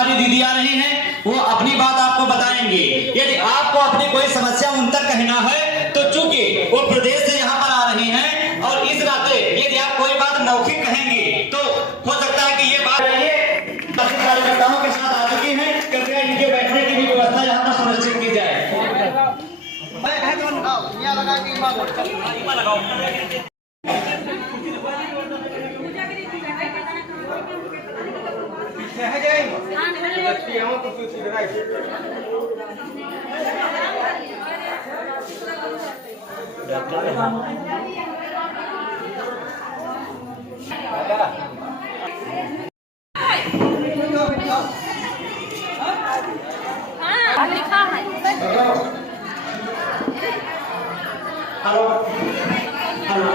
हमारी दीदी आ रही हैं, वो अपनी बात आपको बताएंगे। यदि आपको अपनी कोई समस्या उन तक कहना है तो चूंकि वो प्रदेश से यहाँ पर आ रही हैं और इस नाते यदि आप कोई बात मौखिक कहेंगे तो हो सकता है कि ये बात कार्यकर्ताओं के साथ आ चुकी है। कृपया इनके बैठने की भी व्यवस्था यहाँ पर सुनिश्चित की जाए। हेलो हेलो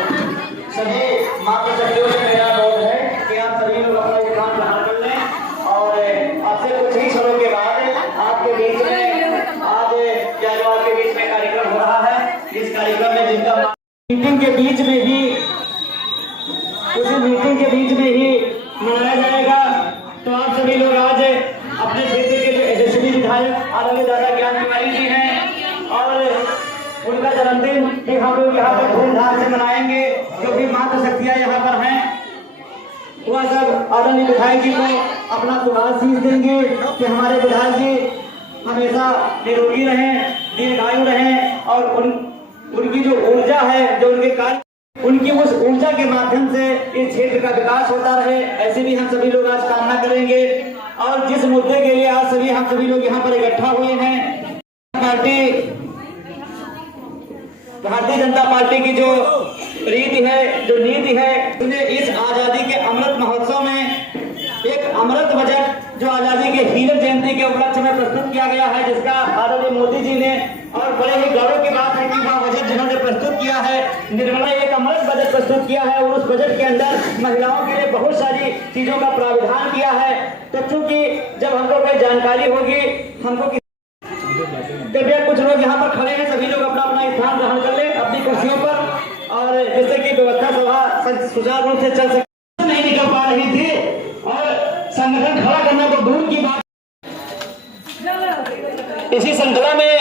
सभी मातृशक्तियों से मेरा अनुरोध है कि आप सभी लोग अपना काम ग्रहण कर लें और आपसे कुछ ही क्षणों के बाद आपके बीच में आज क्या जो आपके बीच में कार्यक्रम हो रहा है, इस कार्यक्रम में जिनका मीटिंग के बीच में ही उसी मीटिंग के बीच में ही मनाया जाएगा। तो आप सभी लोग आज अपने क्षेत्र के जो यशस्वी विधायक आदरणीय दादा ज्ञान तिवारी जी हैं और उनका जन्मदिन भी हम लोग यहाँ पर धूमधाम से मनाएंगे, क्योंकि मातृशक्तियाँ यहाँ पर हैं। वह सब आदरणीय विधायक जी को अपना शुभाशीष देंगे कि हमारे विधायक जी हमेशा निरोगी रहें, दीर्घायु रहें और उनकी जो ऊर्जा है, जो उनके कार्य, उनकी उस ऊर्जा के माध्यम से इस क्षेत्र का विकास होता रहे, ऐसे भी हम सभी लोग आज कामना करेंगे। और जिस मुद्दे के लिए आज हम सभी लोग यहाँ पर इकट्ठा हुए हैं, भारतीय जनता पार्टी की जो रीति है, जो नीति है, उन्हें इस आजादी के अमृत महोत्सव में एक अमृत बजट जो आजादी के हीरक जयंती के उपलक्ष्य में प्रस्तुत किया गया है, जिसका आदरणीय मोदी जी ने, और बड़े ही गौरव की बात है कि वह बजट जिन्होंने प्रस्तुत किया है, निर्मला एक अमृत बजट प्रस्तुत किया है और उस बजट के अंदर महिलाओं के लिए बहुत सारी चीजों का प्रावधान किया है। तो चूंकि जब हमको कोई जानकारी होगी, हमको कृपया कुछ लोग यहाँ पर खड़े हैं, सभी लोग अपना अपना स्थान ग्रहण कर लें अपनी कुर्सियों पर, और जिससे कि व्यवस्था सभा सुचारू रूप से चल सके। नहीं निकल पा रही थी और संगठन खड़ा करना तो दूर की बात। इसी श्रृंखला में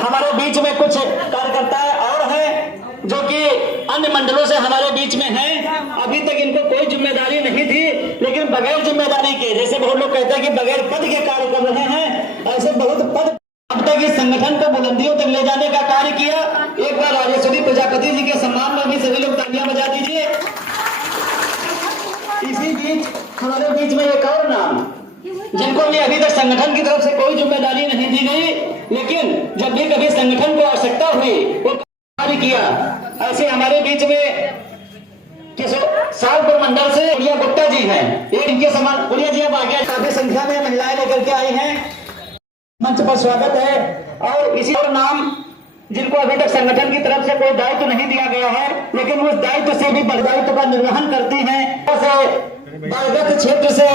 हमारे बीच में कुछ कार्यकर्ता और हैं जो कि अन्य मंडलों से हमारे बीच में हैं। अभी तक इनको कोई जिम्मेदारी नहीं थी, लेकिन बगैर जिम्मेदारी के, जैसे बहुत लोग कहते हैं कि बगैर पद के कार्य कर रहे हैं, ऐसे बहुत पद अब तक इस संगठन को बुलंदियों तक ले जाने का कार्य किया। एक बार राजेश्वरी प्रजापति जी के सम्मान में भी सभी लोग तालियां बजा दीजिए। इसी बीच हमारे बीच में एक और नाम, जिनको भी अभी तक संगठन की तरफ से कोई जिम्मेदारी नहीं दी गई, लेकिन जब भी कभी संगठन को आवश्यकता हुई वो कार्य किया। ऐसे हमारे बीच में सालपुर मंडल से उड़िया गुप्ता जी हैं, ये इनके समान उड़िया जी अब आगे काफी संख्या में महिलाएं लेकर के आई हैं, मंच पर स्वागत है। और इसी और नाम जिनको अभी तक संगठन की तरफ से कोई दायित्व नहीं दिया गया है, लेकिन उस दायित्व से भी दायित्व का निर्वहन करती हैं, बाढ़ग्रस्त क्षेत्र से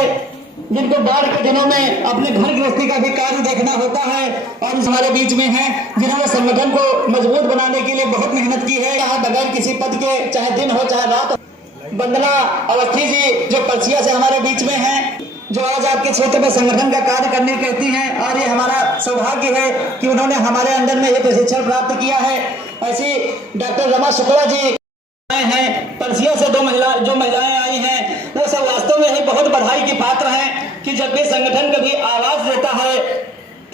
जिनको बाढ़ के दिनों में अपने घर गृहस्थी का भी कार्य देखना होता है, और हमारे बीच में हैं जिन्होंने संगठन को मजबूत बनाने के लिए बहुत मेहनत की है, यहाँ बगैर किसी पद के, चाहे दिन हो चाहे रात। वंदना अवस्थी जी जो कलसिया से हमारे बीच में हैं, जो आज आपके क्षेत्र में संगठन का कार्य करने कहती हैं, और ये हमारा सौभाग्य है कि उन्होंने हमारे अंदर में ये प्रशिक्षण प्राप्त किया है। ऐसी डॉक्टर रमा शुक्ला जी हैं, परसिया से जो महिलाएं आई हैं, वो सब वास्तव में ही बहुत बधाई की पात्र हैं कि जब भी संगठन कभी आवाज देता है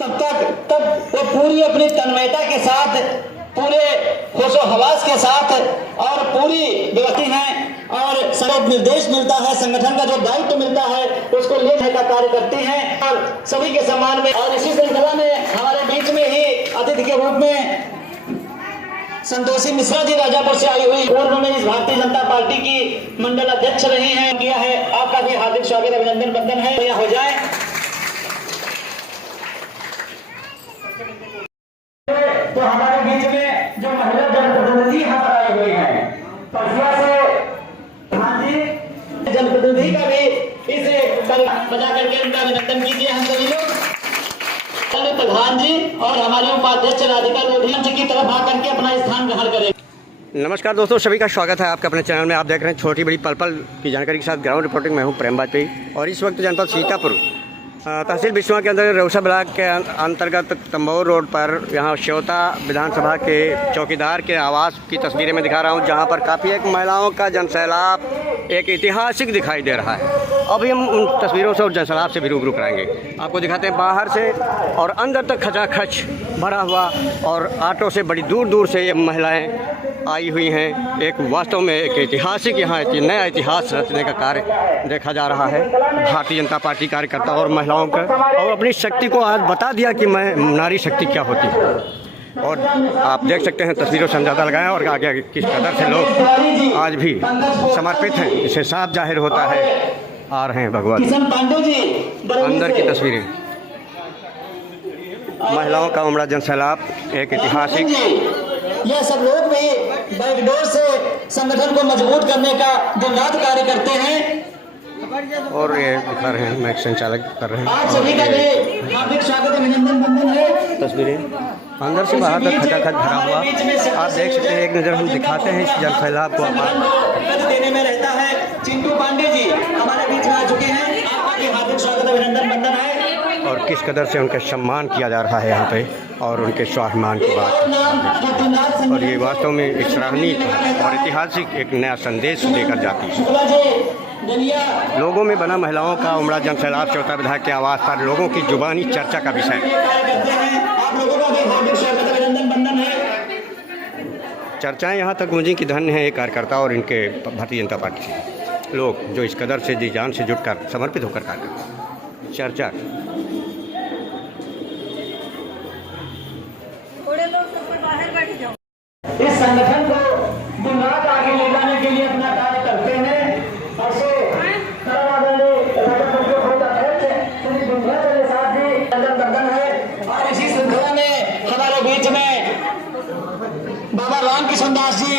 तब वो पूरी अपनी तन्मयता के साथ, पूरे होशो हवास के साथ और पूरी व्यवस्था हैं, और सब निर्देश मिलता है, संगठन का जो दायित्व मिलता है उसको ले जाने का कार्य करती हैं, और सभी के सम्मान में। और इसी श्रृंखला में हमारे बीच में ही अतिथि के रूप में संतोषी मिश्रा जी राजापुर से आई हुई, पूर्व में इस भारतीय जनता पार्टी की मंडल अध्यक्ष रही हैं, किया है। आपका भी हार्दिक स्वागत, अभिनंदन बंधन है। यह हो जाए तो हमारे बीच में जो महिला जनप्रतिनिधि यहाँ पर आए हुए हैं, परसिया से, हाँ जी, जनप्रतिनिधि का भी इसे बजा करके उनका अभिनंदन कीजिए हम सभी लोग। प्रधान जी और हमारी उपाध्यक्ष राधिका लोधी मंच की तरफ आकर के अपना स्थान ग्रहण करें। नमस्कार दोस्तों, सभी का स्वागत है आपके अपने चैनल में। आप देख रहे हैं छोटी बड़ी पल पल की जानकारी के साथ ग्राउंड रिपोर्टिंग। मैं हूं प्रेम वाजपेयी और इस वक्त जनपद सीतापुर तहसील बिस्वा के अंदर रौसा ब्लॉक के अंतर्गत तंबोर रोड पर यहाँ श्योता विधानसभा के चौकीदार के आवास की तस्वीरें मैं दिखा रहा हूँ, जहाँ पर काफ़ी एक महिलाओं का जनसैलाब एक ऐतिहासिक दिखाई दे रहा है। अभी हम उन तस्वीरों से और जनसैलाब से भी रूबरू कराएंगे, आपको दिखाते हैं बाहर से और अंदर तक खचाखच भरा हुआ, और ऑटो से बड़ी दूर दूर से ये महिलाएँ आई हुई हैं। एक वास्तव में एक ऐतिहासिक यहाँ नया इतिहास रचने का कार्य देखा जा रहा है। भारतीय जनता पार्टी कार्यकर्ता और महिलाओं का, और अपनी शक्ति को आज बता दिया कि मैं नारी शक्ति क्या होती है। और आप देख सकते हैं तस्वीरों से अंदाजा लगाएं और आगे किस कदर से लोग आज भी समर्पित हैं, इसे साफ जाहिर होता है। आ रहे हैं भगवान अंदर की तस्वीरें, महिलाओं का उमड़ा जनसैलाब एक ऐतिहासिक। यह सब लोग भी बैकडोर से संगठन को मजबूत करने का दिन रात कार्य करते हैं, और ये दिखा रहे हैं मैच संचालक कर रहे हैं। आप सभी का भी हार्दिक स्वागत अभिनंदन बंधन है। तस्वीरें अंदर से बाहर तक खचाखच भरा हुआ आप देख सकते हैं। एक नज़र हम दिखाते हैं इस जनसैलाब को। देने में रहता है चिंटू पांडे जी हमारे बीच में आ चुके हैं, आपका भी हार्दिक स्वागत अभिनंदन बंधन है। और किस कदर से उनका सम्मान किया जा रहा है यहाँ पे, और उनके स्वाभिमान की बात, और ये वास्तव में एक सराहनीय और ऐतिहासिक एक नया संदेश देकर जाती है। लोगों में बना महिलाओं का उमड़ा जनसैलाब श्योता विधायक के आवास पर लोगों की जुबानी चर्चा का विषय। चर्चाएं यहाँ तक गूंजी कि धन्य है एक कार्यकर्ता और इनके भारतीय जनता पार्टी के लोग जो इस कदर से जी जान से जुटकर समर्पित होकर कार्य करते हैं। चर्चा इस संगठन को दिन रात आगे ले जाने के लिए अपना कार्य करते हैं। और इसी श्रृंखला में हमारे बीच में बाबा राम किशन दास जी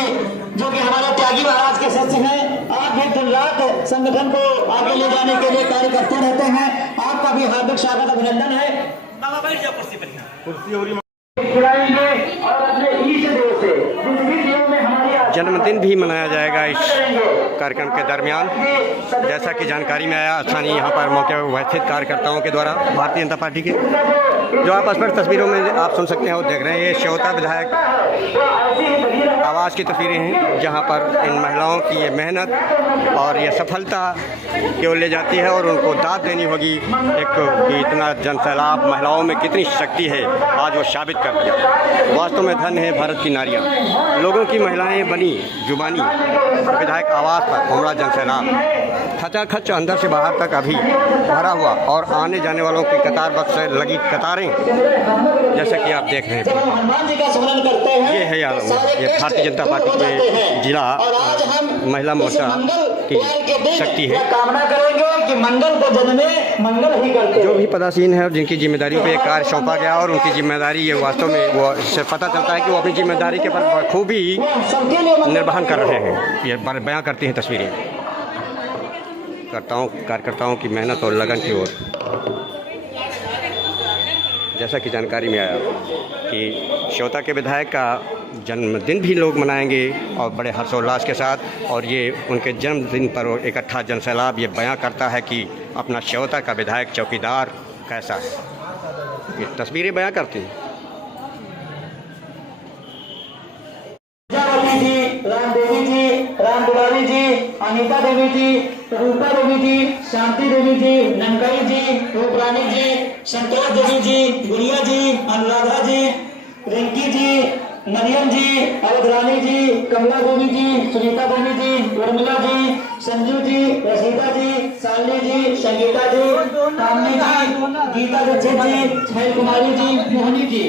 जो कि हमारे त्यागी महाराज के सदस्य हैं, आप भी दिन रात संगठन को आगे ले जाने के लिए कार्य करते रहते हैं। आपका भी हार्दिक स्वागत अभिनंदन है। बाबा बैठ जाओ कुर्सी पर। और अपने ईश देव से जन्मदिन भी मनाया जाएगा इस कार्यक्रम के दरमियान, जैसा कि जानकारी में आया स्थानीय यहाँ पर मौके पर उपस्थित कार्यकर्ताओं के द्वारा भारतीय जनता पार्टी के, जो आप स्पष्ट तस्वीरों में आप सुन सकते हैं और देख रहे हैं। ये श्योता विधायक आवास की तस्वीरें हैं, जहाँ पर इन महिलाओं की ये मेहनत और ये सफलता केवल ले जाती है, और उनको दाद देनी होगी एक कि इतना जनसैलाब महिलाओं में कितनी शक्ति है आज वो साबित कर दिया। वास्तव में धन्य है भारत की नारियाँ, लोगों की महिलाएं बनी जुबानी विधायक आवास पर उमड़ा जनसैलाब खचाखच अंदर से बाहर तक अभी भरा हुआ, और आने जाने वालों की कतार बक्स से लगी कतारें जैसा कि आप देख रहे हैं। ये है आलम, ये भारतीय जनता पार्टी के जिला महिला मोर्चा की शक्ति है। कामना करेंगे कि मंगल को जन्मे मंगल ही करते। जो भी पदासीन है और जिनकी जिम्मेदारी पे कार्य सौंपा गया, और उनकी जिम्मेदारी ये वास्तव में वो इससे पता चलता है कि वो अपनी जिम्मेदारी के पर बखूबी निर्वहन कर रहे हैं। ये बयां करती हैं तस्वीरें कार्यकर्ताओं की मेहनत और लगन की ओर। जैसा कि जानकारी में आया कि श्योता के विधायक का जन्मदिन भी लोग मनाएंगे और बड़े हर्षोल्लास के साथ, और ये उनके जन्मदिन पर इकट्ठा जनसैलाब ये बयां करता है कि अपना श्योता का विधायक चौकीदार कैसा है। ये तस्वीरें बयां करती हैं। राम देवी जी, राम दुलारी जी, अनीता देवी जी, रूपा देवी जी, शांति देवी जी, नंकाई जी, रूपरानी जी, संतोष देवी जी, गुड़िया जी, अनुराधा जी, रिंकी जी, मरियम जी, अवधरानी जी, कमला देवी जी, सुनीता देवी जी, उर्मिला जी, संजू जी, रशीदा जी, साली जी, संगीता जी, कामनी जी, गीता दीक्षित जी, छल कुमारी जी, मोहनी जी,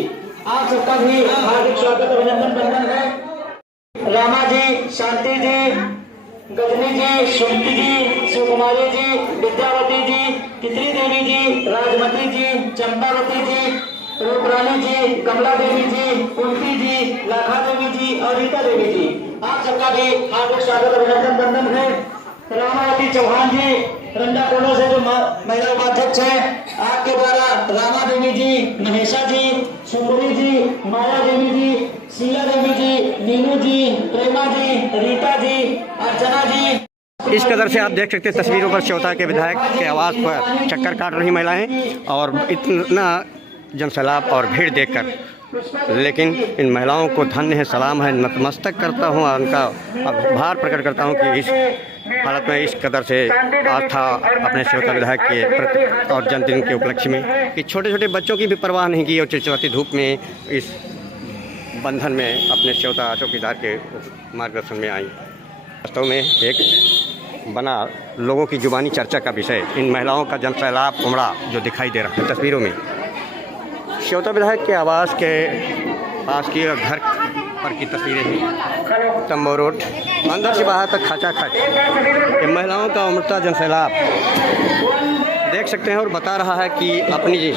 आप सबका भी हार्दिक स्वागत अभिनंदन बंधन है। रामा जी, शांति जी, गजनी जी, सुमति जी, शिवकुमारी जी, विद्यावती जी, तितली देवी जी, राजमती जी, चंपावती जी, रूपरानी जी, कमला देवी जी, कुंती जी, लाखा देवी जी और रीता देवी जी, आप सबका भी हार्दिक स्वागत अभिनंदन बंधन है। रामावती चौहान जी रंडा कोलो से जो महिला उपाध्यक्ष है, आपके द्वारा रामा देवी जी, महेशा जी, सुंदरी जी, माया देवी जी, शीला देवी जी, नीनू जी, प्रेमा जी, रीता जी, अर्चना जी, इस कदर से आप देख सकते हैं तस्वीरों पर श्योता के विधायक के आवास पर चक्कर काट रही महिलाएं और इतना जनसैलाब और भीड़ देखकर, लेकिन इन महिलाओं को धन्य है, सलाम है, नतमस्तक करता हूं, उनका आभार प्रकट करता हूं कि इस हालत में इस कदर से आस्था अपने श्योता विधायक के प्रति और जन्मदिन के उपलक्ष्य में कि छोटे छोटे बच्चों की भी परवाह नहीं की और चिलचिलाती धूप में इस बंधन में अपने श्योता चौकीदार के मार्गदर्शन में आई। वास्तव में एक बना लोगों की जुबानी चर्चा का विषय इन महिलाओं का जनसैलाब उमड़ा जो दिखाई दे रहा है तस्वीरों में। श्योता विधायक के आवास के पास की घर पर की तस्वीरें हैं। तंबो रोड अंदर से बाहर तक खचाखच ये महिलाओं का उमड़ता जनसैलाब देख सकते हैं और बता रहा है कि अपनी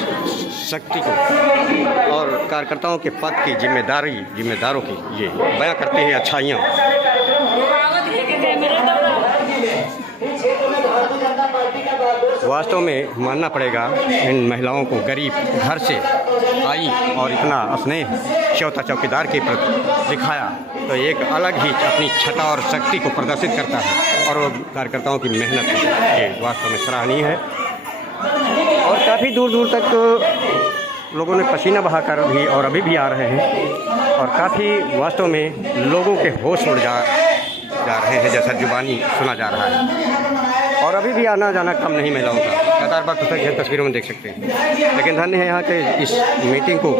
शक्ति को और कार्यकर्ताओं के पद की जिम्मेदारों की ये बयां करते हैं अच्छाइयाँ। वास्तव में मानना पड़ेगा इन महिलाओं को गरीब घर से आई और इतना स्नेह श्योता चौकीदार के प्रति दिखाया तो एक अलग ही अपनी छटा और शक्ति को प्रदर्शित करता है और वो कार्यकर्ताओं की मेहनत ये वास्तव में सराहनीय है। और काफ़ी दूर दूर तक लोगों ने पसीना बहाकर भी और अभी भी आ रहे हैं और काफ़ी वास्तव में लोगों के होश उड़ जा रहे हैं जैसा जुबानी सुना जा रहा है। और अभी भी आना जाना कम नहीं महिलाओं का, कतार पर तक है, तस्वीरों में देख सकते हैं। लेकिन धन्य है यहाँ के इस मीटिंग को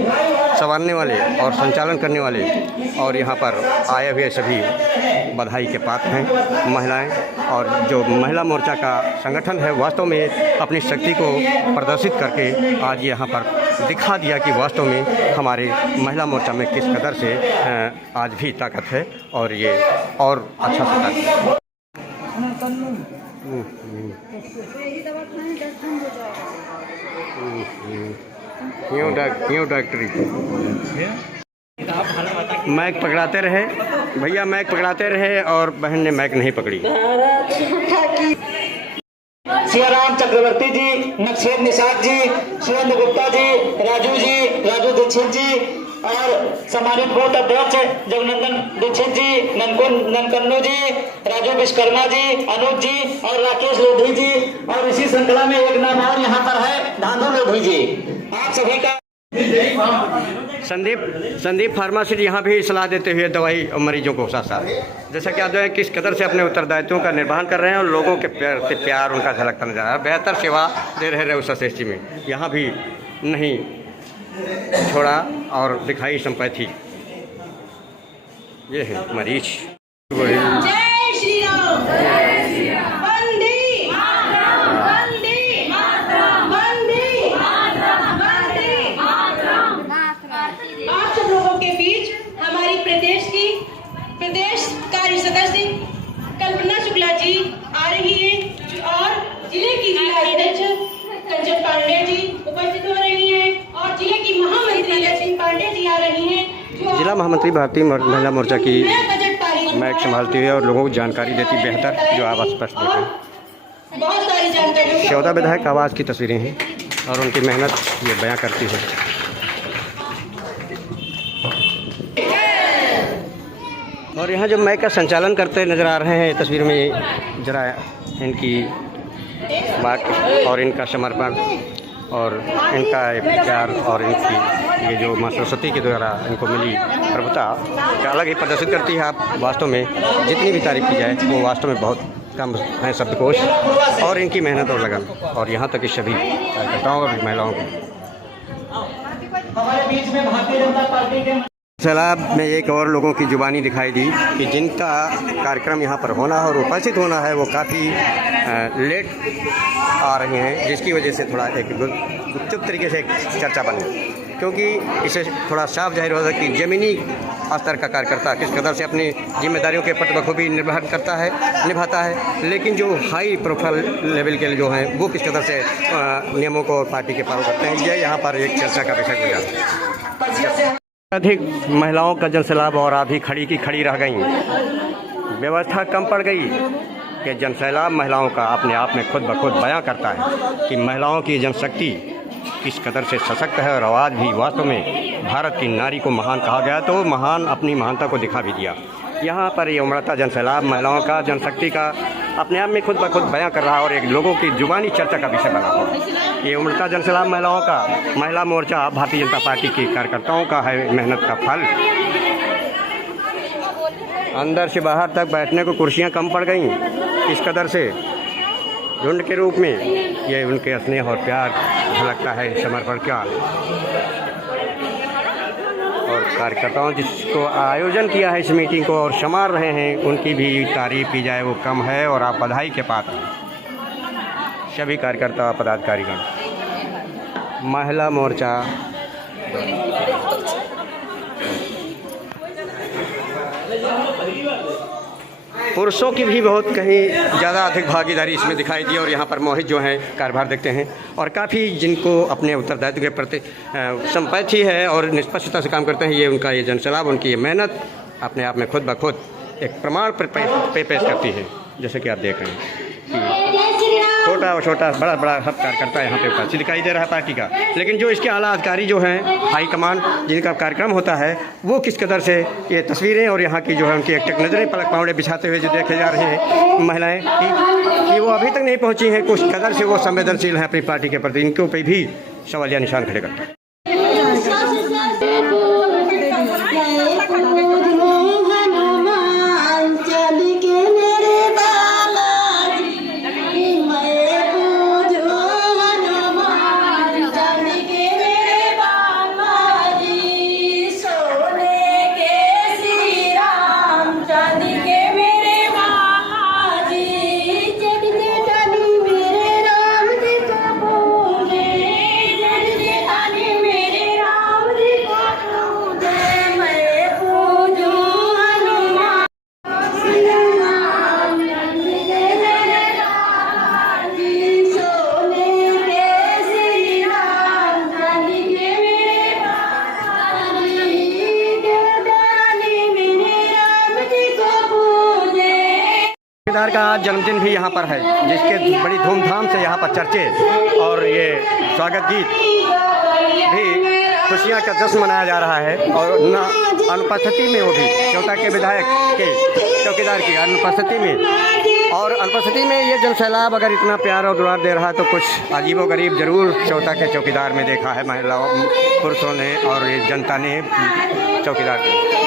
संवारने वाले और संचालन करने वाले और यहाँ पर आए हुए सभी बधाई के पात्र हैं महिलाएं। और जो महिला मोर्चा का संगठन है वास्तव में अपनी शक्ति को प्रदर्शित करके आज यहाँ पर दिखा दिया कि वास्तव में हमारे महिला मोर्चा में किस कदर से आज भी ताकत है और ये और अच्छा से ताकत क्यों डॉक्टरी मैक पकड़ाते रहे भैया, मैक पकड़ाते रहे और बहन ने मैक नहीं पकड़ी। सियाराम चक्रवर्ती जी, नक्शेद निषाद जी, सुरेंद्र गुप्ता जी, राजू दीक्षित जी और सम्मानित बूथ अध्यक्ष जगनंदन दीक्षित जी, ननकन्नू जी, राजू विश्वकर्मा जी, अनुज जी और राकेश लोधी जी। और इसी श्रृंखला में एक नाम और यहाँ पर है धांधु लोधी जी। आप सभी का संदीप फार्मासिस्ट यहाँ भी सलाह देते हुए दवाई और मरीजों को साथ साथ जैसा कि आप जो है किस कदर से अपने उत्तरदायित्वों का निर्वहन कर रहे हैं और लोगों के प्यार उनका झलकता नजर आ रहा है। बेहतर सेवा दे रहे उस एसएसटी में यहाँ भी नहीं छोड़ा और दिखाई संपैथी। ये है मरीज। प्रदेश कार्य सदस्य कल्पना शुक्ला जी आ रही है और जिले की जिला अध्यक्ष कंचन पांडे जी उपस्थित हो रही हैं और जिले की महामंत्री लक्ष्मी पांडे जी आ रही हैं। जिला महामंत्री भारतीय महिला मोर्चा की मैक संभालती हुई और लोगों को जानकारी देती बेहतर जो आप स्पष्ट देखें। बहुत सारी जानकारी श्योता विधायक आवास की तस्वीरें हैं और उनकी मेहनत ये बयां करती है। और यहाँ जो मैक का संचालन करते नज़र आ रहे हैं तस्वीर में, जरा इनकी बात और इनका समर्पण और इनका प्यार और इनकी ये जो माँ सरस्वती के द्वारा इनको मिली प्रभुता का अलग ही प्रदर्शित करती है। आप वास्तव में जितनी भी तारीफ की जाए वो वास्तव में बहुत कम है शब्दकोश और इनकी मेहनत और लगन और यहाँ तक कि सभी कार्यकर्ताओं और महिलाओं को हमारे बीच में भारतीय जनता पार्टी के सैलाब में एक और लोगों की जुबानी दिखाई दी कि जिनका कार्यक्रम यहाँ पर होना है और उपस्थित होना है वो काफ़ी लेट आ रहे हैं, जिसकी वजह से थोड़ा एक गुपचुप तरीके से एक चर्चा बनी, क्योंकि इसे थोड़ा साफ जाहिर होता है कि ज़मीनी स्तर का कार्यकर्ता किस कदर से अपनी जिम्मेदारियों के प्रति बखूबी निर्वहन निभाता है, लेकिन जो हाई प्रोफाइल लेवल के जो हैं वो किस कदर से नियमों को और पार्टी के पालन करते हैं। यह यहाँ पर एक चर्चा का विषय हो जाता है। अधिक महिलाओं का जनसैलाब और अभी खड़ी की खड़ी रह गई, व्यवस्था कम पड़ गई कि जनसैलाब महिलाओं का अपने आप में खुद ब खुद बयां करता है कि महिलाओं की जनशक्ति किस कदर से सशक्त है और आवाज़ भी वास्तव में भारत की नारी को महान कहा गया तो महान अपनी महानता को दिखा भी दिया। यहाँ पर ये उमड़ता जनसैलाब महिलाओं का जनशक्ति का अपने आप में खुद ब खुद बयां कर रहा है और एक लोगों की जुबानी चर्चा का विषय बना है। ये उमड़ता जनसैलाब महिलाओं का महिला मोर्चा भारतीय जनता पार्टी के कार्यकर्ताओं का है मेहनत का फल। अंदर से बाहर तक बैठने को कुर्सियां कम पड़ गई इस कदर से झुंड के रूप में ये उनके स्नेह और प्यार झलकता है समर्पण का। और कार्यकर्ताओं जिसको आयोजन किया है इस मीटिंग को और संभाल रहे हैं उनकी भी तारीफ की जाए वो कम है और आप बधाई के पात्र सभी कार्यकर्ता पदाधिकारीगण। महिला मोर्चा पुरुषों की भी बहुत कहीं ज़्यादा अधिक भागीदारी इसमें दिखाई दी और यहाँ पर मोहित जो हैं कार्यभार देखते हैं और काफ़ी जिनको अपने उत्तरदायित्व के प्रति संपत्ति है और निष्पक्षता से काम करते हैं। ये उनका ये जनसैलाब उनकी ये मेहनत अपने आप में खुद ब खुद एक प्रमाण पेश करती है। जैसे कि आप देख रहे हैं छोटा और छोटा बड़ा बड़ा सब कार्यकर्ता यहाँ पे उपस्थित दिखाई दे रहा है पार्टी का, लेकिन जो इसके आला अधिकारी जो हैं हाईकमान जिनका कार्यक्रम होता है वो किस कदर से ये तस्वीरें और यहाँ की जो है उनकी एक टक नज़रें पलक पावड़े बिछाते हुए जो देखे जा रहे हैं महिलाएं कि वो अभी तक नहीं पहुँची हैं, कुछ कदर से वो संवेदनशील हैं अपनी पार्टी के प्रति, इनके ऊपर भी सवालिया निशान खड़े करते हैं। चौकीदार का आज जन्मदिन भी यहाँ पर है जिसके बड़ी धूमधाम से यहाँ पर चर्चे और ये स्वागत गीत भी खुशियाँ का जश्न मनाया जा रहा है। और न अनुपस्थिति में वो भी चौथा के विधायक के चौकीदार की अनुपस्थिति में और अनुपस्थिति में ये जनसैलाब अगर इतना प्यार और दुलार दे रहा है तो कुछ अजीबोगरीब जरूर चौथा के चौकीदार में देखा है महिलाओं पुरुषों ने और ये जनता ने चौकीदार के।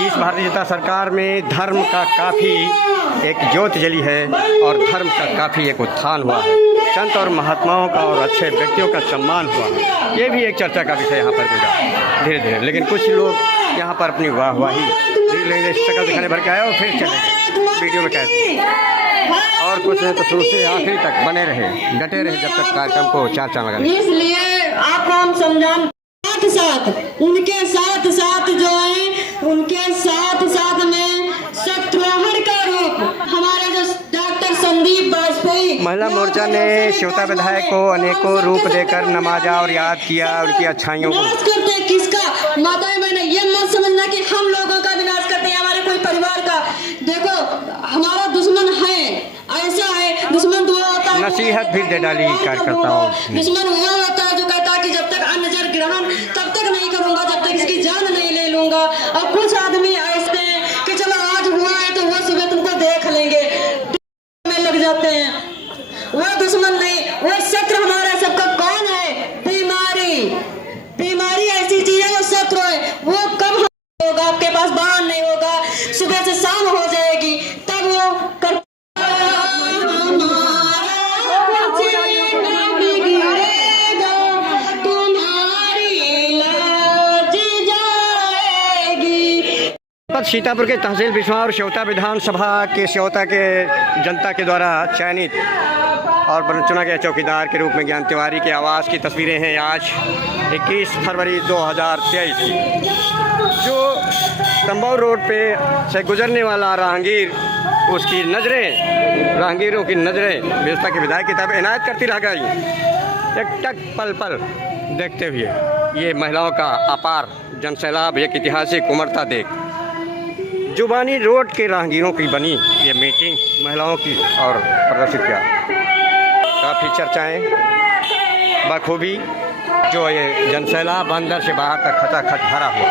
इस भारतीय जनता सरकार में धर्म का काफ़ी एक ज्योत जली है और धर्म का काफ़ी एक उत्थान हुआ है, संत और महात्माओं का और अच्छे व्यक्तियों का सम्मान हुआ है। ये भी एक चर्चा का विषय यहाँ पर गुजरा धीरे धीरे, लेकिन कुछ लोग यहाँ पर अपनी वाहवाही शक्ल दिखाने भर के आए और फिर चले वीडियो में कैद और कुछ नहीं तो शुरू से आखिरी तक बने रहे डटे रहे जब तक कार्यक्रम को चार चांद लगा। इसलिए आपको हम समझान साथ उनके साथ साथ जो है उनके साथ साथ में सत्रोहर का रूप हमारे जो डॉक्टर संदीप वाजपेयी। महिला मोर्चा ने श्वेता विधायक को अनेकों रूप देकर नवाजा और याद किया उनकी अच्छाइयों को। करते किसका माताएं मैंने ये मत समझना कि हम लोगों का विनाश करते हैं हमारे कोई परिवार का। देखो हमारा दुश्मन है ऐसा है, दुश्मन तो होता है नसीहत भी दे डाली कार्यकर्ताओं। दुश्मन वो होता है जो कहता है कि जब तक अन्न जल ग्रहण तब तक नहीं करूंगा जब तक इसकी जान नहीं ले लूंगा। और कुछ आदमी ऐसे हैं कि चलो आज हुआ है तो वो सुबह तुमको देख लेंगे में लग जाते हैं। वो दुश्मन नहीं, वो शत्रु हमारा सबका कौन है? बीमारी। बीमारी ऐसी चीज है वो शत्रु है, वो कब होगा आपके पास बाहर नहीं होगा, सुबह से शाम हो जाएगी तब वो कर सीतापुर के तहसील बिछवा और श्वेता विधानसभा के श्वेता के जनता के द्वारा चयनित और चुना गया चौकीदार के रूप में ज्ञान तिवारी के आवास की तस्वीरें हैं आज 21 फरवरी 2023 की। जो तंबऊ रोड पे से गुजरने वाला राहगीर उसकी नज़रें राहगीरों की नज़रें भाजपा के विधायक की तरफ इनायत करती रह गई एक टक पल पल देखते हुए। ये महिलाओं का अपार जनसैलाब एक ऐतिहासिक उमड़ता देख जुबानी रोड के राहगीरों की बनी ये मीटिंग महिलाओं की और प्रदर्शित किया। काफ़ी चर्चाएं बखूबी जो ये जनसैलाब अंदर से बाहर तक खचाखच भरा हुआ।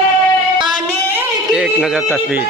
एक नज़र तस्वीर।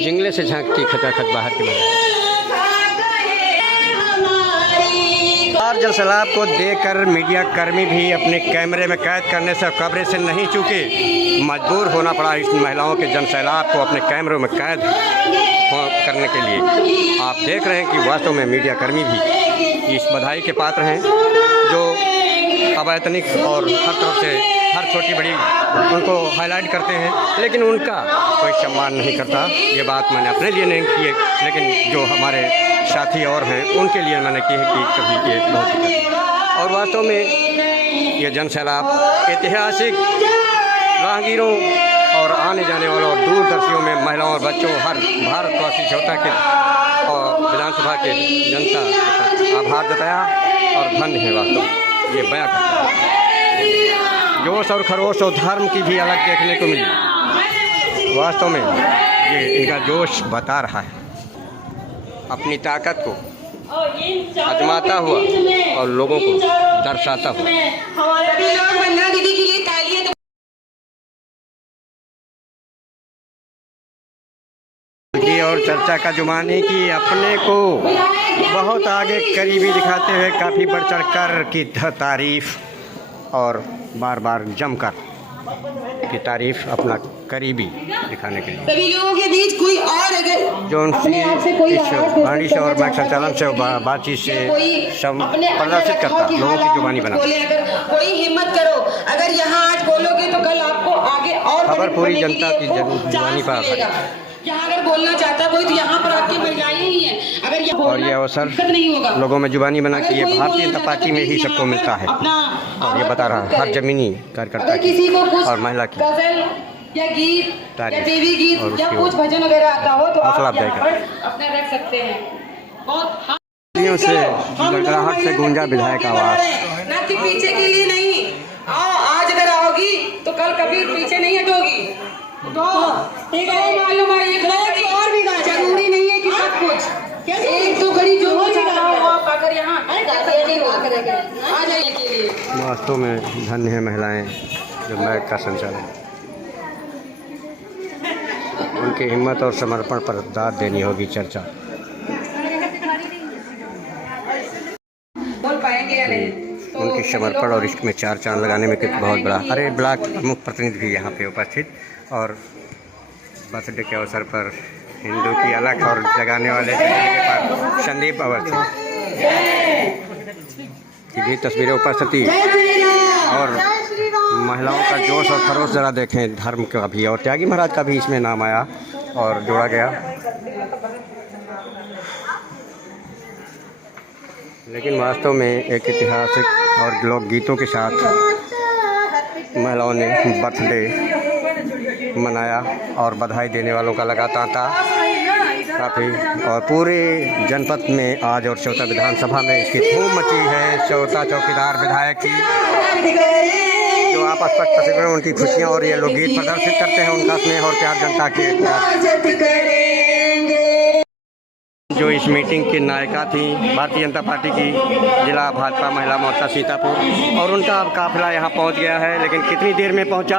जिंगले से झांकती खचाखच बाहर की बार। जनसैलाब को देखकर मीडिया कर्मी भी अपने कैमरे में कैद करने से कवरेज से नहीं चूके, मजबूर होना पड़ा इस महिलाओं के जनसैलाब को अपने कैमरों में कैद करने के लिए। आप देख रहे हैं कि वास्तव में मीडिया कर्मी भी इस बधाई के पात्र हैं जो अवैतनिक और हर तरफ से हर छोटी बड़ी उनको हाईलाइट करते हैं, लेकिन उनका कोई सम्मान नहीं करता। ये बात मैंने अपने लिए नहीं की है, लेकिन जो हमारे साथी और हैं उनके लिए मैंने की है कि कभी ये बहुत। और वास्तव में ये जनसैलाब ऐतिहासिक राहगीरों और आने जाने वालों और दूरदर्शियों में महिलाओं और बच्चों हर भारतवासी श्रोता के और विधानसभा के जनता का आभार जताया और धन्य है। वास्तव ये बयां करता है जोश और खरोश और धर्म की भी अलग देखने को मिली। वास्तव में ये इनका जोश बता रहा है अपनी ताकत को आजमाता हुआ और लोगों को दर्शाता हुआ। और चर्चा का जुबानी की अपने को बहुत आगे करीबी दिखाते हुए काफ़ी बढ़ चढ़ कर की तारीफ और बार बार जमकर की तारीफ अपना करीबी दिखाने के लिए सभी लोगों के बीच कोई और अगर जो उनकी इस वाणी से और माइक संचालन से बातचीत से प्रदर्शित करता लोगों की जुबानी बना। कोई हिम्मत करो, अगर यहाँ आज बोलोगे तो कल आपको आगे और खबर पूरी जनता की जुबानी पर यहाँ अगर बोलना चाहता है कोई तो यहाँ पर आपकी महिलाएं ही हैं। अगर ये और ये अवसर नहीं होगा लोगों में जुबानी बना कि ये भारतीय जनता पार्टी में ही सबको मिलता है और ये बता रहा है हर जमीनी कार्यकर्ता किसी को कुछ और महिला की गजल या गीत या देवी गीत या कुछ भजन वगैरह आता हो तो आप यहाँ पर अपना रख सकते हैं। बहुत से गड़गड़ाहट से गूंजा विधायक आवाज ना कि पीछे के लिए नहीं। आओ आज अगर आओगी तो कल कभी पीछे नहीं हटोगी। तो मालूम है एक घड़ी और भी जरूरी नहीं है कि सब कुछ एक दो घड़ी जो हो चाहता हो आप अगर यहाँ आ जाइए के लिए। वास्तव में धन्य है महिलाएं जो मैक का संचालन उनकी हिम्मत और समर्पण पर दाद देनी होगी चर्चा। बोल पाएंगे या नहीं उनकी समर्पण और इश्क में चार चांद लगाने में कुछ बहुत बड़ा। अरे ब्लॉक प्रमुख प्रतिनिधि भी यहाँ पे उपस्थित और बर्थडे के अवसर पर हिंदू की अलग और जगाने वाले पर संदीप अवस्थी की भी तस्वीरें उपस्थिति और महिलाओं का जोश और खरोश जरा देखें। धर्म का भी और त्यागी महाराज का भी इसमें नाम आया और जोड़ा गया। लेकिन वास्तव में एक ऐतिहासिक और लोकगीतों के साथ महिलाओं ने बर्थडे मनाया और बधाई देने वालों का लगा तांता काफ़ी। और पूरे जनपद में आज और चौथा विधानसभा में इसकी धूम मची है। चौथा चौकीदार विधायक की जो आपस पर तस्वीरें उनकी खुशियां और ये लोकगीत प्रदर्शित करते हैं उनका स्नेह और प्यार जनता के। जो इस मीटिंग की नायिका थी भारतीय जनता पार्टी की जिला भाजपा महिला मोर्चा सीतापुर और उनका काफिला यहाँ पहुँच गया है। लेकिन कितनी देर में पहुँचा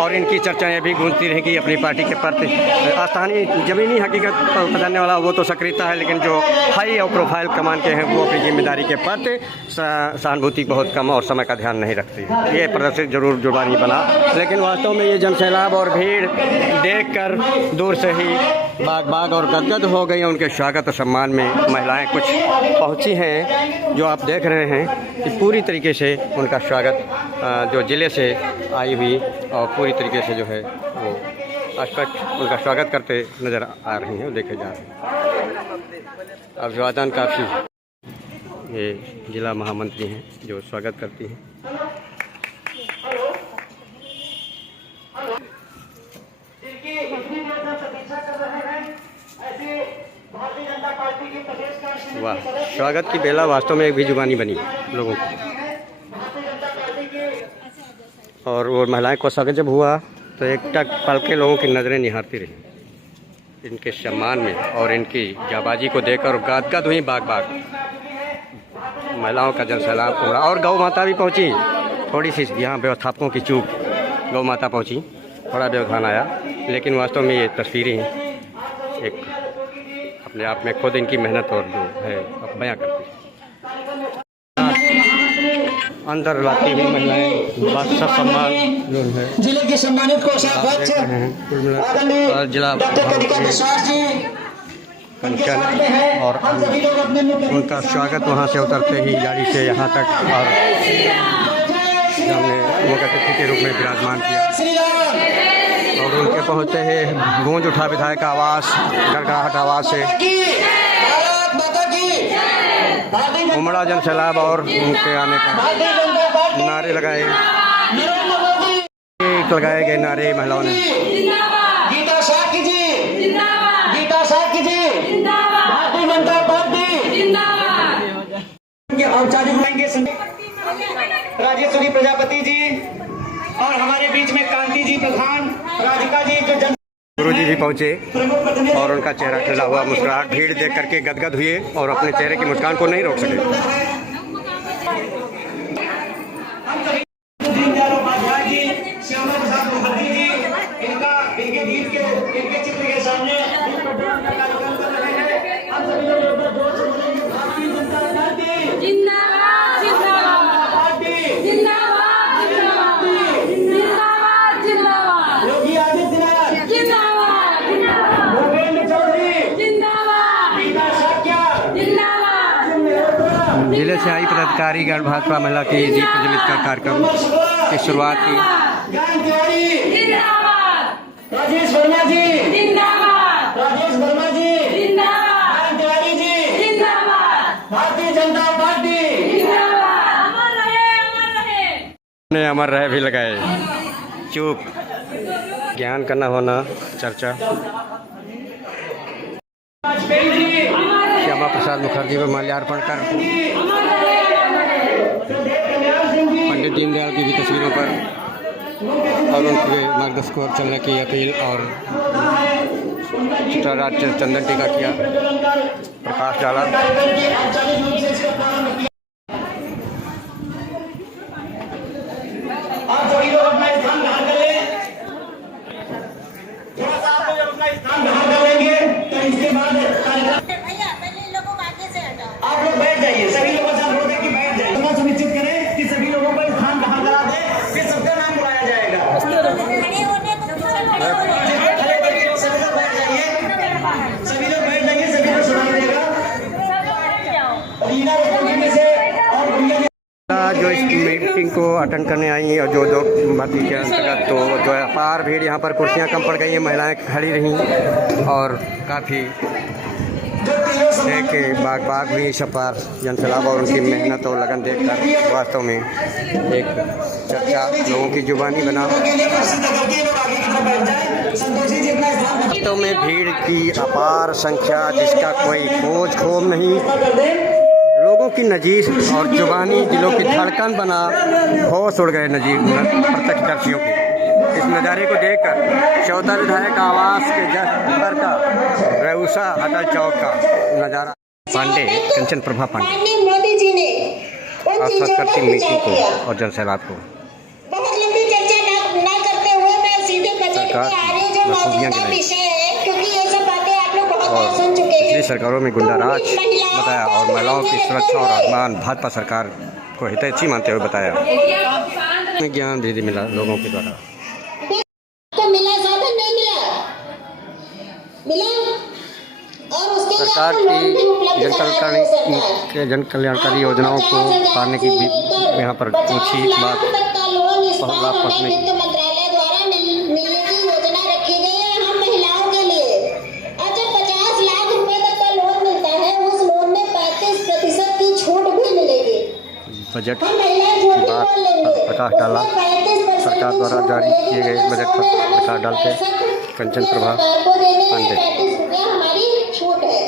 और इनकी चर्चाएं भी गूंजती रहेगी अपनी पार्टी के प्रति। स्थानीय ज़मीनी हकीकत जानने वाला वो तो सक्रियता है, लेकिन जो हाई और प्रोफाइल कमान के हैं वो अपनी जिम्मेदारी के प्रति सहानुभूति बहुत कम और समय का ध्यान नहीं रखती। ये प्रदर्शित जरूर जुबानी बना, लेकिन वास्तव में ये जनसैलाब और भीड़ देख कर दूर से ही बाग बाग और गदगद हो गई। उनके स्वागत और सम्मान में महिलाएं कुछ पहुंची हैं, जो आप देख रहे हैं कि पूरी तरीके से उनका स्वागत जो ज़िले से आई हुई और पूरी तरीके से जो है वो स्पष्ट उनका स्वागत करते नज़र आ रही हैं, देखे जा रहे हैं। अभिवादन काफ़ी, ये जिला महामंत्री हैं जो स्वागत करती हैं। वाह, स्वागत की बेला वास्तव में एक भी जुबानी बनी लोगों की। और वो महिलाएं को स्वागत जब हुआ तो एक टक पल के लोगों की नज़रें निहारती रही इनके सम्मान में और इनकी जाबाजी को देखकर गदगद हुई बाग बाग। महिलाओं का जन सैलाब उमड़ा और गौ माता भी पहुंची। थोड़ी सी यहाँ व्यवस्थापकों की चूक, गौ माता पहुंची, थोड़ा व्यवधान आया, लेकिन वास्तव में ये तस्वीरें एक अपने आप में खुद इनकी मेहनत और जो है बयां करती है। अंदर लाती हुई महिलाएं सब सम्मान जो है जिले के सम्मानित कोषाध्यक्ष जिला कंचन और उनका स्वागत वहाँ से उतरते ही गाड़ी से यहाँ तक और हमने मुख्य अतिथि के रूप में विराजमान किया। और उनके पहुँचते ही गूंज उठा विधायक आवास, गड़गड़ाहट आवाज़ से उमड़ा जन सैलाब और उनके आने का नारे लगाए गए नारे महिलाओं ने। गीता साकी जी, गीता साकी जी, भारतीय जनता पार्टी औपचारिक होंगे राजेश्वरी प्रजापति जी और हमारे बीच में कांति जी प्रधान, राधिका जी जो गुरु जी भी पहुँचे और उनका चेहरा खिला हुआ मुस्कुराहट भीड़ देख करके गदगद हुए और अपने चेहरे की मुस्कान को नहीं रोक सके। इनके चित्र के सामने जिले से आई पदाधिकारी गण भाजपा महिला की दीप प्रज्वलित कर कार्यक्रम की शुरुआत की। राजेश वर्मा जी जिंदाबाद, राजेश वर्मा जी जिंदाबाद, तिवारी जी जिंदाबाद, भारतीय जनता पार्टी जिंदाबाद, अमर रहे ने अमर रहे भी लगाए। चुप, ज्ञान करना होना चर्चा। श्यामा प्रसाद मुखर्जी पर माल्यार्पण कर पंडित दीनदयाल की भी तस्वीरों पर और उनके मार्गदर्शक और चलने की अपील और चंदन टीका किया, प्रकाश डाला। आप सभी लोग अपना स्थान ग्रहण कर लें, थोड़ा सा आप लोग अपना स्थान ग्रहण कर लेंगे तो इसके बाद भैया पहले लोगों को आगे से हटाओ। आप लोग बैठ जाइए, सभी लोगों से अनुरोध है कि बैठ जाइए। तो सुनिश्चित करें कि सभी लोगों को स्थान ग्रहण करा दें, फिर सबका नाम बुलाया जाएगा। खड़े होने को पीछे खड़े हो जाइए। खड़े करके सभी लोग बैठ जाइए, सभी लोग बैठ जाइए, सभी लोग सुनाई देगा। रीना में से और भैया जो इस मीटिंग को अटेंड करने आई और जो भर्ती के अंतर्गत तो जो है अपार भीड़, यहाँ पर कुर्सियाँ कम पड़ गई हैं, महिलाएं खड़ी रहीं और काफ़ी के बाग बाग भी सपार जन सैलाब और उनकी मेहनत और लगन देखकर वास्तव में एक चर्चा लोगों की जुबानी बना। वास्तव में भीड़ की अपार संख्या जिसका कोई खोज खोम नहीं, लोगों की नजीर और जुबानी दिलों की धड़कन बना, होश उड़ गए नजीर प्रत्यक्षदर्शियों के। इस नज़ारे को देखकर चौथा विधायक आवास के जस्ट ऊपर का रेउसा अटल चौक का नज़ारा पांडे, कंचन प्रभा पांडे मोदी जी ने आश्वस्त करती मीटिंग को और जन सैलाब को। बहुत लंबी चर्चा ना करते हुए मैं सीधे बजट पे आ रही हूँ जो मौजूदा विषय है, क्योंकि ये सब बातें आप लोग बहुत बार सुन चुके हैं। पिछली सरकारों में गुंडाराज बताया और महिलाओं की सुरक्षा और अभिमान भाजपा सरकार को हितैषी मानते हुए बताया। ज्ञान भी मिला लोगों के द्वारा। तो मिला साधन नहीं मिला, मिला सरकार की जन कल्याणकारी योजनाओं को पाने की भी यहाँ पर पूछी बात बहुत लाभ पहुँचने की। मंत्रालय द्वारा मिलने की योजना रखी गई है हम महिलाओं के लिए। और जब 50 लाख रुपए तक का लोन मिलता है, उस लोन में 35% की छूट भी मिलेगी। बजट हम महिलाएं जो भी बात लोन लेंगे, प्रकाश डाला। सरकार द्वारा जारी किए गए बजट पर प्रकाश डालते कंचन प्रभा पांडे। 35 रुपया हमारी छूट है,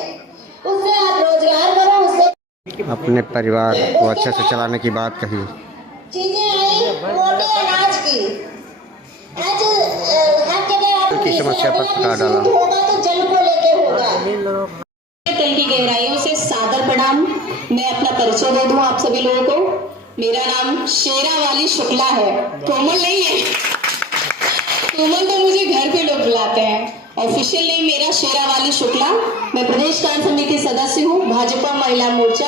उससे आप रोजगार करो, उससे अपने परिवार को अच्छे से चलाने की बात कही। चीजें आई मोटे अनाज की। आज हर जगह आप की समस्या पर प्रकाश डाला। होगा तो जल को लेके होगा। दिल की गहराइयों से सादर प्रणाम। मैं अपना परिचय दे दूं आप सभी लोगों को। मेरा नाम शेरावाली शुक्ला है, कोमल नहीं है। कोमल तो मुझे घर पे लोग बुलाते हैं, ऑफिशियल नेम मेरा शेरावाली शुक्ला। मैं प्रदेश कार्य समिति सदस्य हूँ, भाजपा महिला मोर्चा,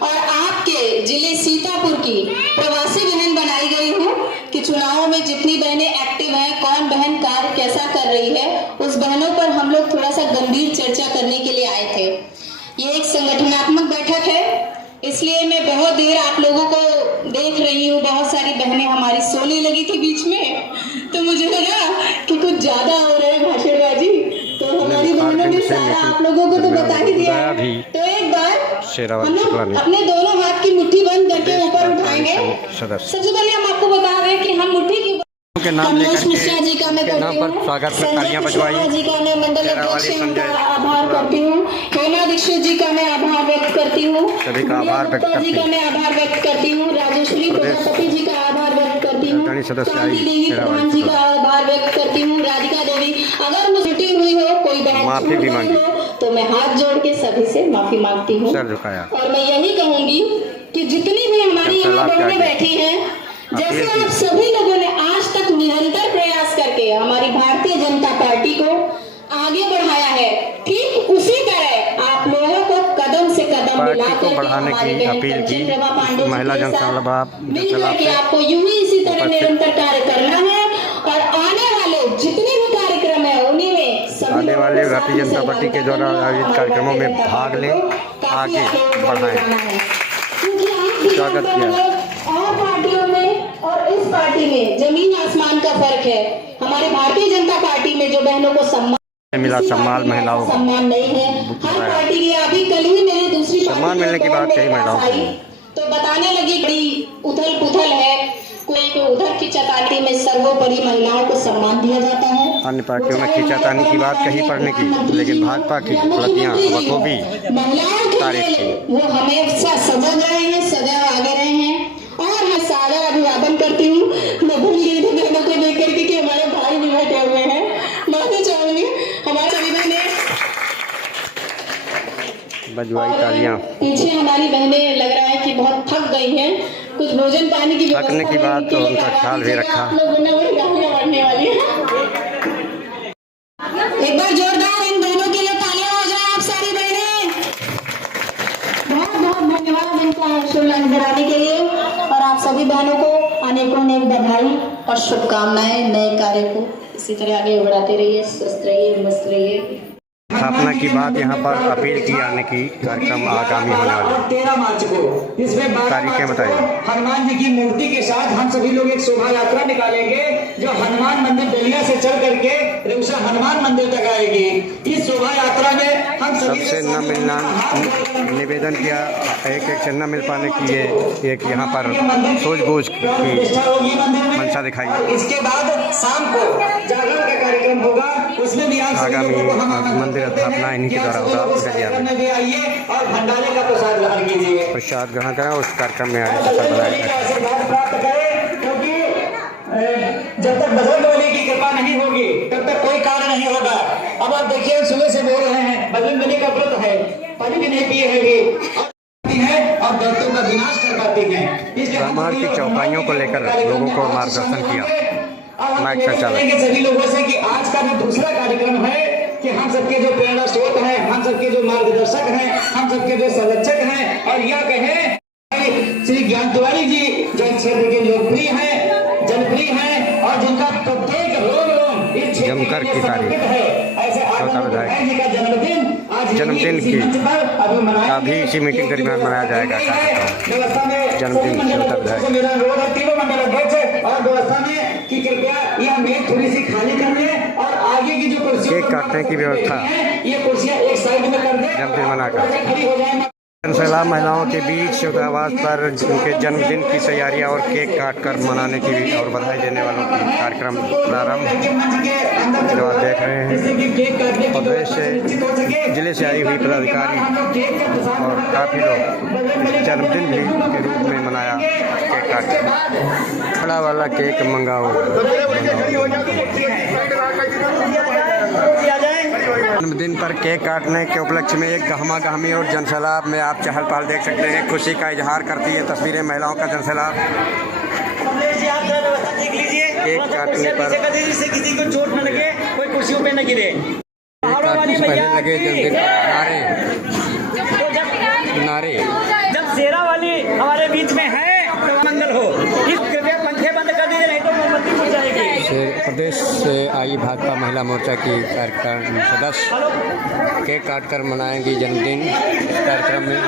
और आपके जिले सीतापुर की प्रवासी बहन बनाई गई हूँ कि चुनावों में जितनी बहनें एक्टिव हैं, कौन बहन कार्य कैसा कर रही है, उस बहनों पर हम लोग थोड़ा सा गंभीर चर्चा करने के लिए आए थे। ये एक संगठनात्मक बैठक है, इसलिए मैं बहुत देर आप लोगों को देख रही हूँ। बहुत सारी बहनें हमारी सोने लगी थी बीच में, तो मुझे लगा कि कुछ ज्यादा हो रहा है भाषणबाजी, तो हमारी बहनों ने सारा आप लोगों को तो बता ही दिया है। तो एक बार हम लोग अपने दोनों हाथ की मुट्ठी बंद करके ऊपर उठाएंगे। सबसे पहले हम आपको बता रहे हैं कि हम मुट्ठी की के नाम लेकर मिश्रा जी का मैं नाम पर स्वागत में तालियां बजवाई। जी का मैं मंडल अध्यक्ष का आभार करती हूँ। हेमा दीक्षित जी का मैं आभार व्यक्त करती हूँ। सभी का आभार व्यक्त करती जी का मैं आभार व्यक्त करती हूँ। राजेश्वरी प्रजापति जी का आभार व्यक्त करती हूँ। शांति देवी प्रधान जी का आभार व्यक्त करती हूँ। राधिका देवी, अगर मुझे छुट्टी हुई हो, कोई बहन माफी भी मांगी हो, तो मैं हाथ जोड़ के सभी से माफी मांगती हूँ। सर झुकाया। और मैं यही कहूंगी कि जितनी भी हमारी यहाँ बहनें बैठी हैं, जैसे आप सभी लोगों ने आज तक निरंतर प्रयास करके हमारी भारतीय जनता पार्टी को आगे बढ़ाया है, ठीक उसी तरह आप लोगों को कदम से कदम मिलाकर को बढ़ाने की अपील की। महिला मिलकर के आपको यूं ही इसी तरह निरंतर कार्य करना है, और आने वाले जितने भी कार्यक्रम है उन्हीं में आने वाले भारतीय जनता पार्टी के द्वारा आयोजित कार्यक्रमों में भाग लें, आगे बढ़ाएं। स्वागत किया। और पार्टियों में और इस पार्टी में जमीन आसमान का फर्क है। हमारे भारतीय जनता पार्टी में जो बहनों को सम्मान मिला, सम्मान महिलाओं को सम्मान नहीं है। हर पार्टी की अभी कल ही मेरी दूसरी सम्मान मिलने की बात कही महिलाओं को, तो बताने लगी बड़ी उथल पुथल है, कोई को उधर खींचातानी में सर्वोपरि महिलाओं को सम्मान दिया जाता है। अन्य पार्टियों में खींचातानी की बात कही पढ़ने की, लेकिन भाजपा की उपलब्धियां बखूबी तारीफ की। वो हमेशा सजग रहे हैं, सदैव आगे रहे हैं, और मैं सादर अभिवादन करती हूँ। मैं भूल गई थी बहनों को देख करके कि हमारे भाई भी बैठे हुए हैं। माफी चाहूंगी हमारे सभी बहनें बजवाई तालियां। पीछे हमारी बहनें लग रहा है कि बहुत थक गई हैं, कुछ भोजन पानी की थकने की बात तो उनका ख्याल भी रखा। आप लोगों ने बड़ी गालियां बढ़ने वाली है। एक बार जोरदार इन दोनों के लिए तालियां हो जाए आप सारी बहनें। बहुत बहुत धन्यवाद इनका हर्षोल्लास कराने के लिए, और आप सभी बहनों को अनेकों अनेक बधाई और शुभकामनाएं नए कार्य को इसी तरह आगे बढ़ाते रहिए। स्वस्थ रहिए, मस्त रहिए। स्थापना की बात यहाँ पर अपील की आने की कार्यक्रम आगामी होने वाले 13 मार्च को इसमें तारीखें बताइए। हनुमान जी की मूर्ति के साथ हम सभी लोग एक शोभा यात्रा निकालेंगे, जो हनुमान मंदिर डलिया से चल करके रेउसा हनुमान मंदिर तक आएगी। इस शोभा यात्रा में हम सबसे न मिलना निवेदन किया, एक से न मिल पाने की ये एक यहाँ पर सूझबूझ की मंशा दिखाई। इसके बाद शाम को जागरण का कार्यक्रम होगा, उसमें भी आगामी मंदिर स्थापना इन्हीं के द्वारा होगा। भी आइए और भंडारे का प्रसाद ग्रहण कीजिए। प्रसाद ग्रहण करें, उस कार्यक्रम में आगे आशीर्वाद प्राप्त करें, क्योंकि जब तक बजरंग बली की कृपा नहीं होगी तब तक कोई कार्य नहीं होगा। अब आप देखिए, सुबह से बोल रहे हैं बजरंग बली का व्रत है, पानी भी नहीं पिए है और दैत्यों का विनाश कर पाती है। रामायण की चौपाइयों को लेकर लोगों को मार्गदर्शन किया माइक संचालक। सभी लोगों से कि आज का जो दूसरा कार्यक्रम है कि हम सबके जो प्रेरणा स्रोत हैं, हम सबके जो मार्गदर्शक हैं, हम सबके जो संरक्षक हैं, और यह कहें श्री ज्ञान तिवारी जी जो क्षेत्र के लोकप्रिय हैं, जनप्रिय हैं, और जिनका प्रत्येक रोम रोम इस क्षेत्र जमकर की तारीफ है। ऐसे आज जी का जन्मदिन जन्मदिन की अभी इसी मीटिंग के दरमियान मनाया जाएगा जन्मदिन श्योता विधायक। मेरा अनुरोध है तीनों मंडल अध्यक्ष और व्यवस्था में कि कृपया यह मेज थोड़ी सी खाली कर दें और आगे की जो कुर्सियां केक काटने की व्यवस्था ये कुर्सियां एक साइड में कर दें, जन्मदिन मनाकर। खड़ी हो जाए। जनसैलाब महिलाओं के बीच श्योता आवास पर उनके जन्मदिन की तैयारियां और केक काट कर मनाने की और बधाई देने वालों की कार्यक्रम प्रारंभ जो आप देख रहे हैं। प्रदेश से जिले से आई हुई पदाधिकारी और काफ़ी लोग इस जन्मदिन भी के रूप में मनाया केक काट। बड़ा वाला केक मंगाओ। जन्मदिन पर केक काटने के उपलक्ष्य में एक गहमा गहमी और जनसैलाब में आप चहल पहल देख सकते हैं। खुशी का इजहार करती है तस्वीरें महिलाओं का जनसैलाब। केक काटने पर किसी को चोट न लगे, कोई कुर्सियों पे न गिरे। काटने से पहले लगे जन्मदिन नारे। जब शेरा वाली हमारे बीच में है तो मंगल हो। कृपया पंखे बंद कर दीजिए, नहीं तो मोमबत्ती फूट जाएगी। प्रदेश से आई भाजपा महिला मोर्चा की कार्यक्रम सदस्य केक काटकर मनाएंगी जन्मदिन। कार्यक्रम में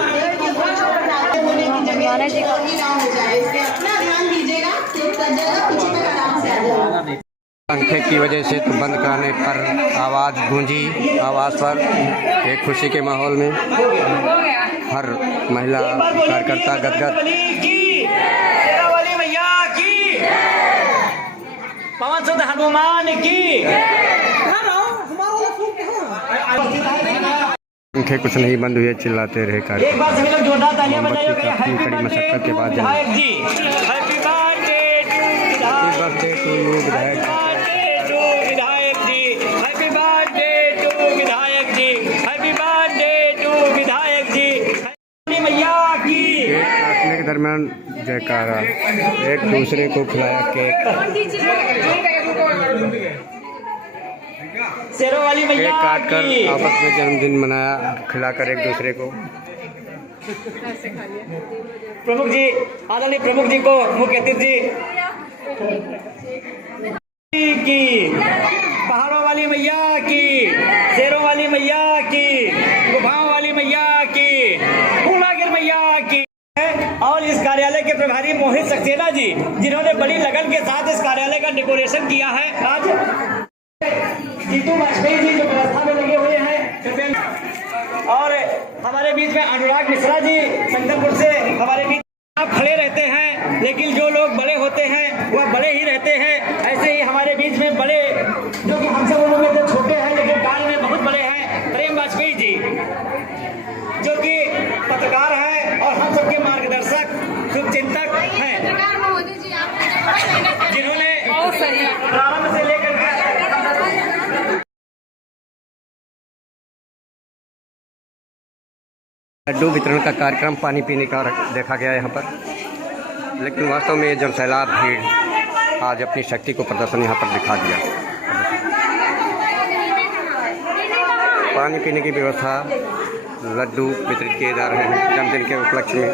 पंखे की वजह से तो बंद कराने पर आवाज़ गूंजी आवाज़ पर। एक खुशी के माहौल में हर महिला कार्यकर्ता गदगद। पवन सुत हनुमान की। पंखे कुछ नहीं बंद हुए, चिल्लाते रहे एक बार सभी लोग जोरदार तालियां बजाइए। काफी कड़ी मशक्कत के बाद विधायक जी, हैप्पी बर्थडे टू विधायक जी, हैप्पी बर्थडे टू विधायक जी, हैप्पी बर्थडे टू विधायक जी। मैया की। केक काटने के दरमियान जयकारा, एक दूसरे को खिलाया केक। शेरों वाली मैया केक काट कर आपस में जन्मदिन मनाया, खिलाकर एक दूसरे को। प्रमुख जी, आदरणीय प्रमुख जी को मुख्य अतिथि की, पहाड़ों वाली मैया की, शेरों वाली मैया की, गुफाओं वाली मैया की, पूर्णागिर मैया की। और इस कार्यालय के प्रभारी मोहित सक्सेना जी, जिन्होंने बड़ी लगन के साथ इस कार्यालय का डेकोरेशन किया है। आज जीतू वाजपेयी जी जो व्यवस्था में लगे हुए हैं, और हमारे बीच में अनुराग मिश्रा जी शंकरपुर से हमारे बीच। आप खड़े रहते हैं, लेकिन जो लोग बड़े होते हैं वह बड़े ही रहते हैं। ऐसे ही हमारे बीच में बड़े, जो कि हमसे उम्र में तो छोटे हैं लेकिन काल में बहुत बड़े हैं, प्रेम वाजपेयी जी, जो कि पत्रकार हैं और हम सबके मार्गदर्शक शुभचिंतक हैं, जिन्होंने प्रारंभ से लेकर लड्डू वितरण का कार्यक्रम पानी पीने का देखा गया यहाँ पर। लेकिन वास्तव में ये जनसैलाब भीड़ आज अपनी शक्ति को प्रदर्शन यहाँ पर दिखा दिया। पानी पीने की व्यवस्था, लड्डू वितरित किए जा रहे हैं जन्मदिन के उपलक्ष्य में।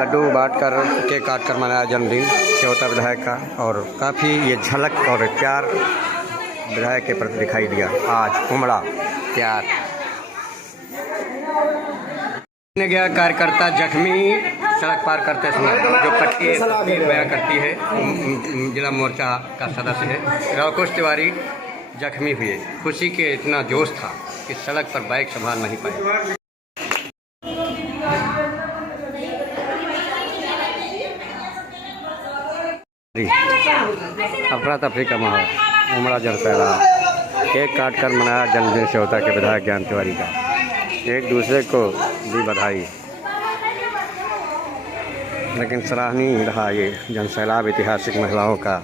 लड्डू बांटकर केक काट कर मनाया जन्मदिन श्योता विधायक का, और काफ़ी ये झलक और प्यार विधायक के प्रति दिखाई दिया। आज उमड़ा प्यार। गया कार्यकर्ता जख्मी सड़क पार करते समय, जो पट्टी तस्वीर बयां करती है, जिला मोर्चा का सदस्य है रावकुश तिवारी, जख्मी हुए। खुशी के इतना जोश था कि सड़क पर बाइक संभाल नहीं पाए। अफरा तफरी का माहौल, उमड़ा जनसैलाब। केक काट कर मनाया जन्मदिन श्योता के विधायक ज्ञान तिवारी का। एक दूसरे को दी बधाई। लेकिन सराहनीय रहा ये जनसैलाब ऐतिहासिक महिलाओं का